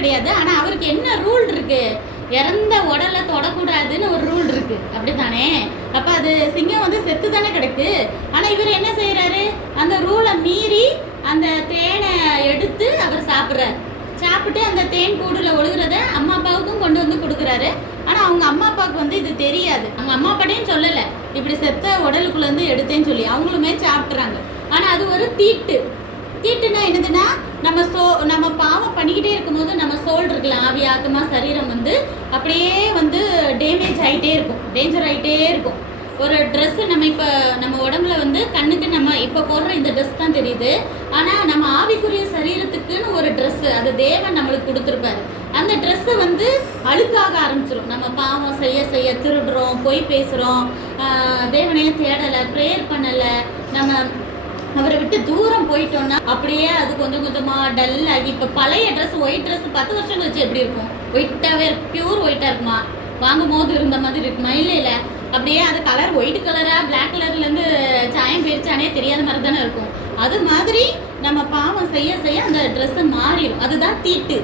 கிடையாது. ஆனால் அவருக்கு என்ன ரூல் இருக்கு, இறந்த உடலை தொடக்கூடாதுன்னு ஒரு ரூல் இருக்கு, அப்படித்தானே? அப்போ அது சிங்கம் வந்து செத்து தானே கிடக்கு. ஆனால் இவர் என்ன செய்யறாரு, அந்த ரூலை மீறி அந்த தேனை எடுத்து அவர் சாப்பிட்றாரு. சாப்பிட்டு அந்த தேன் கூடுல ஒழுகுறத அம்மா அப்பாவுக்கும் கொண்டு வந்து கொடுக்குறாரு. ஆனால் அவங்க அம்மா அப்பாவுக்கு வந்து இது தெரியாது. அவங்க அம்மா அப்பாட்டையும் சொல்லலை இப்படி செத்த உடலுக்குள்ளேருந்து எடுத்தேன்னு சொல்லி. அவங்களுமே சாப்பிட்றாங்க. ஆனால் அது ஒரு தீட்டு. தீட்டுனா என்னதுன்னா, நம்ம பாவம் பண்ணிக்கிட்டே இருக்கும்போது நம்ம சோல் இருக்கலாம், ஆவி ஆத்மா சரீரம் வந்து அப்படியே வந்து டேமேஜ் ஆகிட்டே இருக்கும், டேஞ்சர் ஆகிட்டே இருக்கும். ஒரு ட்ரெஸ்ஸு நம்ம உடம்புல வந்து கண்ணுக்கு நம்ம இப்போ போடுற இந்த ட்ரெஸ் தான் தெரியுது. ஆனால் நம்ம ஆவிக்குரிய சரீரத்துக்குன்னு ஒரு ட்ரெஸ்ஸு அது தேவன் நம்மளுக்கு கொடுத்துருப்பாரு. அந்த ட்ரெஸ்ஸை வந்து அழுக்காக ஆரம்பிச்சிடும். நம்ம பாவம் செய்ய திருடுறோம், பொய் பேசுகிறோம், தேவனையே தேடலை, ப்ரேயர் பண்ணலை, நம்ம அவரை விட்டு தூரம் போயிட்டோம்னா அப்படியே அது கொஞ்சம் கொஞ்சமாக டல் ஆகி, இப்போ பழைய ட்ரெஸ் ஒயிட் ட்ரெஸ் 10 வருஷம் கழிச்சு எப்படி இருக்கும்? ஒயிட்டாகவே பியூர் ஒயிட்டாக இருக்குமா? வாங்கும் போது இருந்த மாதிரி இருக்குமா? இல்லை, அப்படியே அது கலர் ஒயிட் கலராக பிளாக் கலர்லேருந்து சாயம் போயிடுச்சானே தெரியாத மாதிரி தானே இருக்கும். அது மாதிரி நம்ம பாவம் செய்ய அந்த ட்ரெஸ்ஸை மாறிடும். அதுதான் தீட்டு.